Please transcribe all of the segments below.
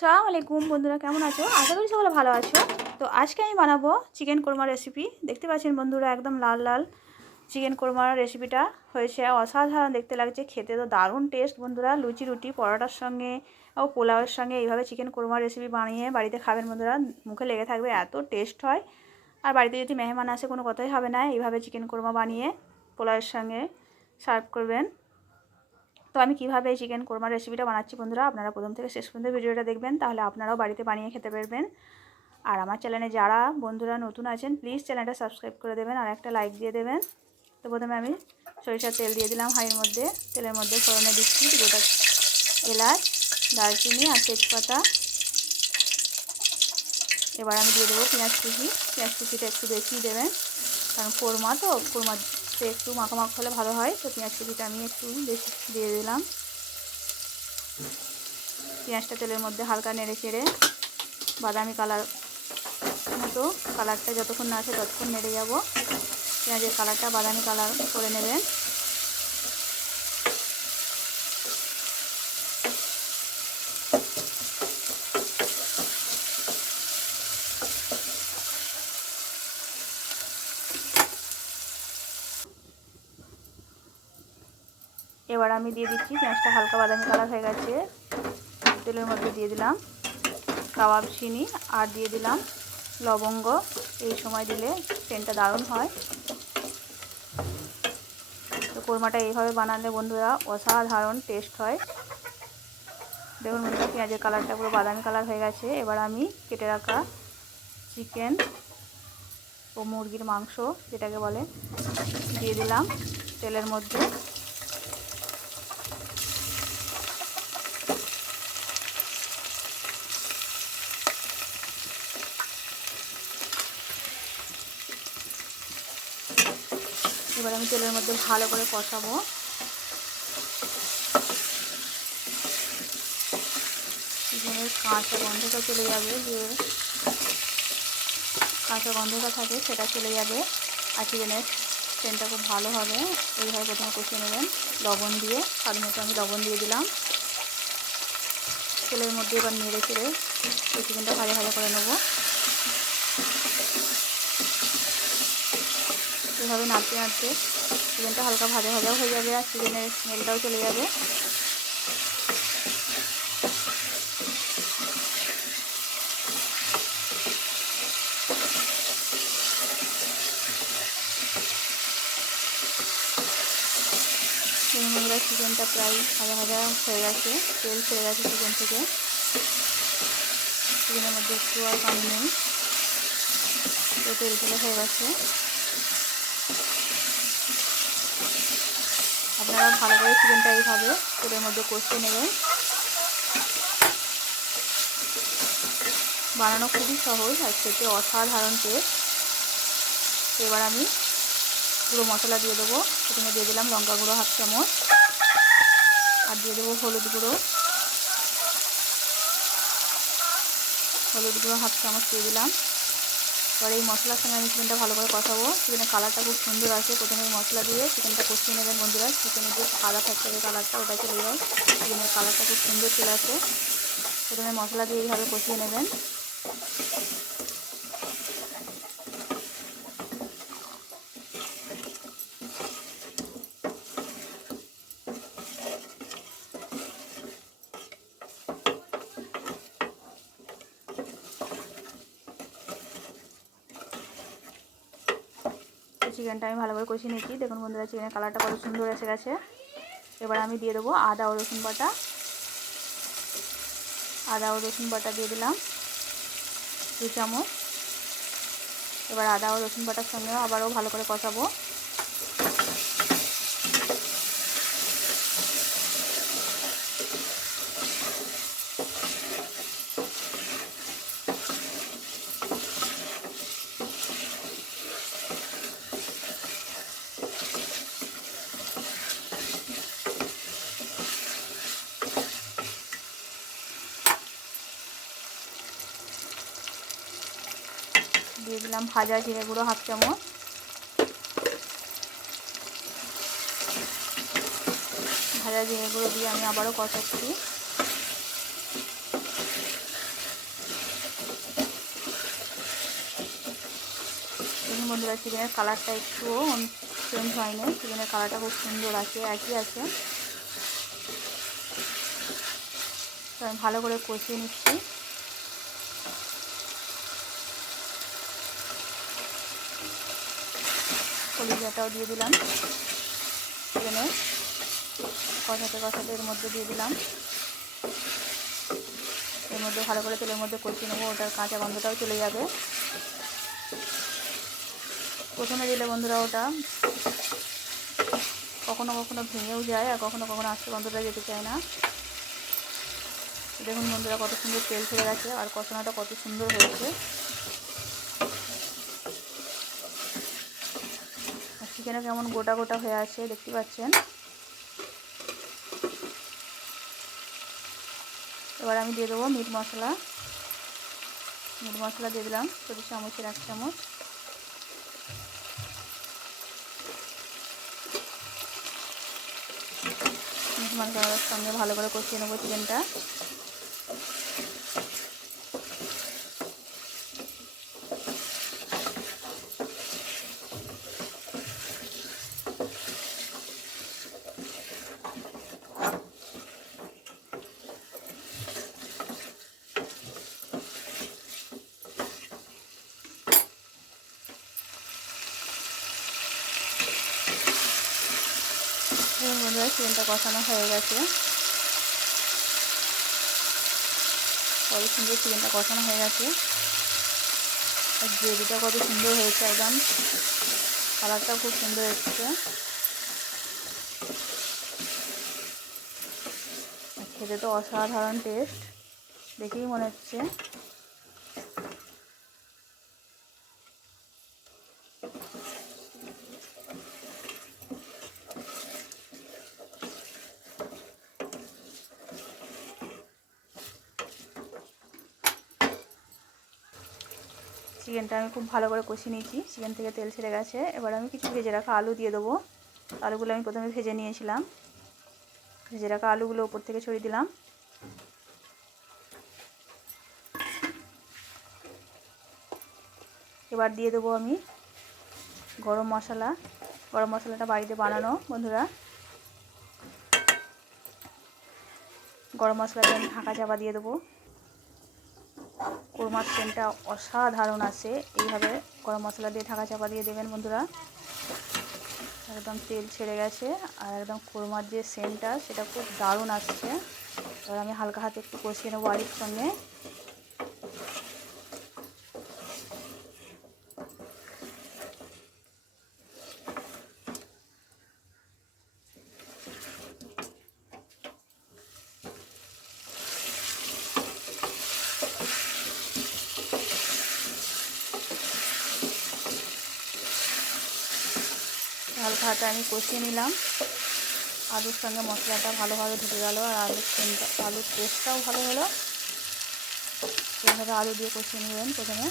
আসসালামু আলাইকুম বন্ধুরা, কেমন আছো? আশা করি সকলে ভালো আছো। তো আজকে আমি বানাবো চিকেন কোরমা রেসিপি। দেখতে পাচ্ছেন বন্ধুরা, একদম লাল লাল চিকেন কোরমার রেসিপিটা হয়েছে। অসাধারণ দেখতে লাগছে, খেতে তো দারুণ টেস্ট বন্ধুরা। লুচি রুটি পরোটার সঙ্গে ও পোলাওয়ের সঙ্গে এইভাবে চিকেন কোরমার রেসিপি বানিয়ে বাড়িতে খাবেন বন্ধুরা, মুখে লেগে থাকবে, এত টেস্ট হয়। আর বাড়িতে যদি মেহমান আসে কোনো কথাই হবে না, এইভাবে চিকেন কোরমা বানিয়ে পোলাওয়ের সঙ্গে সার্ভ করবেন। তো আমি কীভাবে এই চিকেন কোরমার রেসিপিটা বানাচ্ছি বন্ধুরা, আপনারা প্রথম থেকে শেষ পর্যন্ত ভিডিওটা দেখবেন, তাহলে আপনারাও বাড়িতে বানিয়ে খেতে পারবেন। আর আমার চ্যানেলে যারা বন্ধুরা নতুন আছেন, প্লিজ চ্যানেলটা সাবস্ক্রাইব করে দেবেন আর একটা লাইক দিয়ে দেবেন। তো প্রথমে আমি সরিষার তেল দিয়ে দিলাম হাঁড়ির মধ্যে। তেলের মধ্যে ফোড়নে দিচ্ছি গোটা এলাচ, দারচিনি আর তেজপাতা। এবার আমি দিয়ে দেবো পেঁয়াজ কুচি। পেঁয়াজ কুচিটা একটু বেশি দেবেন, কারণ কোরমা তো, কোরমাতে একটু মাখা মাখা হলে ভালো হয়। তো পেঁয়াজ কুচিটা আমি একটু বেশি দিয়ে দিলাম। পেঁয়াজটা তেলের মধ্যে হালকা নেড়ে চেড়ে বাদামি কালার মতো, কালারটা যতক্ষণ না আসে ততক্ষণ নেড়ে যাব। পেঁয়াজের কালারটা বাদামি কালার করে নেবেন। এবার আমি দিয়ে দিচ্ছি, পেঁয়াজটা হালকা বাদামি কালার হয়ে গেছে, তেলের মধ্যে দিয়ে দিলাম কাবাব চিনি আর দিয়ে দিলাম লবঙ্গ। এই সময় দিলে সেন্টটা দারুণ হয়। তো কোরমাটা এইভাবে বানালে বন্ধুরা অসাধারণ টেস্ট হয়। দেখুন বন্ধুরা, পেঁয়াজের কালারটা পুরো বাদামি কালার হয়ে গেছে। এবার আমি কেটে রাখা চিকেন ও মুরগির মাংস, যেটাকে বলে, দিয়ে দিলাম তেলের মধ্যে। এবার আমি তেলের মধ্যে ভালো করে কষাবো। চিকেনের কাঁচা গন্ধটা চলে যাবে, যে কাঁচা গন্ধটা থাকে সেটা চলে যাবে, আর চিকেনের সেন্টটা খুব ভালো হবে। এইভাবে প্রথমে কষিয়ে নেবেন লবণ দিয়ে। স্বাদ মতো আমি লবণ দিয়ে দিলাম। তেলের মধ্যে এবার নেড়ে চেড়ে এই চিকেনটা ভাজা ভাজা করে নেবো। এভাবে নাড়তে নাড়তে চিকেনটা হালকা ভাজা ভাজাও হয়ে যাবে আর চিকেনের স্মেলটাও চলে যাবে। বন্ধুরা, চিকেনটা প্রায় ভাজা ভাজা হয়ে গেছে, তেল ছেড়ে গেছে চিকেন থেকে। চিকেনের মধ্যে একটু আর পানি নেই, তো তেল তেলে হয়ে গেছে। আপনারা ভালো করে চিকেনটা এইভাবে তেলের মধ্যে কষিয়ে নেবেন। বানানো খুবই সহজ আর খেতে অসাধারণ টেস্ট। এবার আমি গুঁড়ো মশলা দিয়ে দেবো। প্রথমে দিয়ে দিলাম লঙ্কা গুঁড়ো 1/2 চামচ, আর দিয়ে দেবো হলুদ গুঁড়ো 1/2 চামচ দিয়ে দিলাম। এবার এই মশলার সঙ্গে আমি চিকেনটা ভালো করে কষাবো। চিকেনের কালারটা খুব সুন্দর আসে, প্রথমে মশলা দিয়ে চিকেনটা কষিয়ে নেবেন বন্ধুরা। চিকেনের যে সাদা থাকতে হবে কালারটা, ওটা চলে যায়। চিকেনের কালারটা খুব সুন্দর চলে আসে। প্রথমে মশলা দিয়ে এইভাবে কষিয়ে নেবেন। চিকেনটা আমি ভালো করে কষিয়ে নিয়েছি। দেখুন বন্ধুরা, চিকেনের কালারটা কত সুন্দর এসে গেছে। এবার আমি দিয়ে দেবো আদা ও রসুন বাটা। আদা ও রসুন বাটা দিয়ে দিলাম 2 চামচ। এবার আদা ও রসুন বাটার সঙ্গেও আবারও ভালো করে কষাবো। দিয়ে দিলাম ভাজা জিরে গুঁড়ো 1/2 চামচ। ভাজা জিরে গুঁড়ো দিয়ে আমি আবারও কষাচ্ছি। বন্ধুরা চিকেনের কালারটা একটুও চেঞ্জ হয়নি, চিকেনের কালারটা খুব সুন্দর আছে, একই আছে। তো আমি ভালো করে কষিয়ে নিচ্ছি। কলিজাটাও দিয়ে দিলাম চিকেনে, কষাতে কষাতে এর মধ্যে দিয়ে দিলাম। এর মধ্যে ভালো করে তেলের মধ্যে কষিয়ে নেবো, ওটার কাঁচা গন্ধটাও চলে যাবে। প্রথমে দিলে বন্ধুরা ওটা কখনো কখনো ভেঙেও যায়, আর কখনো কখনো আস্তে গন্ধটা যেতে চায় না। দেখুন বন্ধুরা কত সুন্দর তেল ছেড়ে গেছে, আর কষানোটা কত সুন্দর হয়েছে। চিকেনে কেমন গোটা গোটা হয়ে আছে দেখতে পাচ্ছেন। এবার আমি দিয়ে দেবো মিট মশলা। মিট মশলা দিয়ে দিলাম 4 চামচের 1 চামচ। মিট মশলার সঙ্গে ভালো করে কষিয়ে নেবো চিকেনটা। বন্ধুরা চিকেনটা কষানো হয়ে গেছে, কত সুন্দর চিকেনটা কষানো হয়ে গেছে। আর গ্রেভিটা কত সুন্দর হয়েছে, একদম কালারটাও খুব সুন্দর এসেছে। খেতে তো অসাধারণ টেস্ট, দেখেই মনে হচ্ছে। চিকেনটা আমি খুব ভালো করে কষিয়ে নিয়েছি, চিকেন থেকে তেল ছেড়ে গেছে। এবার আমি কিছু ভেজে রাখা আলু দিয়ে দেবো। আলুগুলো আমি প্রথমে ভেজে নিয়েছিলাম, ভেজে রাখা আলুগুলো উপর থেকে ছড়িয়ে দিলাম। এবার দিয়ে দেবো আমি গরম মশলা। গরম মশলাটা বাড়িতে বানানো বন্ধুরা। গরম মশলা দিয়ে আমি ঢাকা চাপা দিয়ে দেবো। কোরমার সেন্টটা অসাধারণ আছে, এইভাবে গরম মশলা দিয়ে ঢাকা চাপা দিয়ে দেবেন বন্ধুরা। একদম তেল ছেড়ে গেছে, আর একদম কোরমার যে সেন্টটা সেটা খুব দারুণ আসছে। এবার আমি হালকা হাতে একটু কষিয়ে নেবো আলুর সঙ্গে। হালকা হাতে আমি কষিয়ে নিলাম, আলুর সঙ্গে মশলাটা ভালোভাবে ঢুকে গেল, আর আলুর টেস্টটাও ভালো হলো। এইভাবে আলু দিয়ে কষিয়ে নেবেন প্রথমে।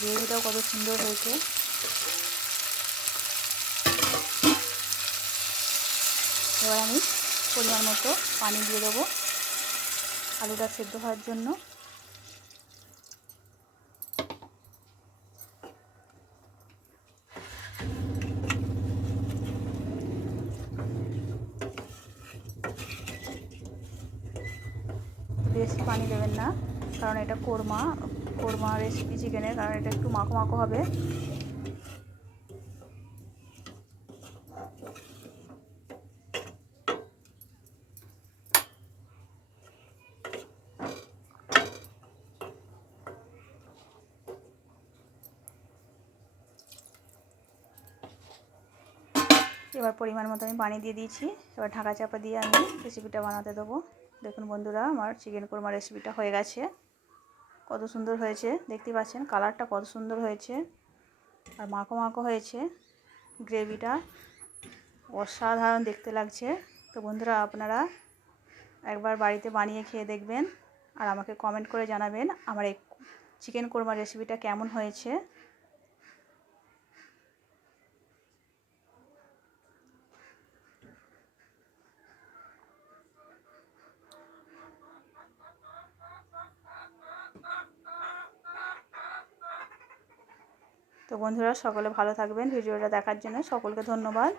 গ্রেভিটাও কত সুন্দর হয়েছে। এবার আমি পরিমাণ মতো পানি দিয়ে দেবো আলুটা সেদ্ধ হওয়ার জন্য। বেশি পানি দেবেন না, কারণ এটা কোরমা রেসিপি চিকেনের, কারণ এটা একটু মাখো মাখো হবে। এবার পরিমাণ মতো আমি পানি দিয়ে দিয়েছি। এবার ঢাকা চাপা দিয়ে আমি রেসিপিটা বানাতে দেবো। দেখুন বন্ধুরা আমার চিকেন কোরমা রেসিপিটা হয়ে গেছে, কত সুন্দর হয়েছে দেখতে পাচ্ছেন, কালারটা কত সুন্দর হয়েছে, আর মাখো মাখো হয়েছে। গ্রেভিটা অসাধারণ দেখতে লাগছে। তো বন্ধুরা আপনারা একবার বাড়িতে বানিয়ে খেয়ে দেখবেন, আর আমাকে কমেন্ট করে জানাবেন আমার এই চিকেন কোরমা রেসিপিটা কেমন হয়েছে। তো বন্ধুরা সকলে ভালো থাকবেন, ভিডিওটা দেখার জন্য সকলকে ধন্যবাদ।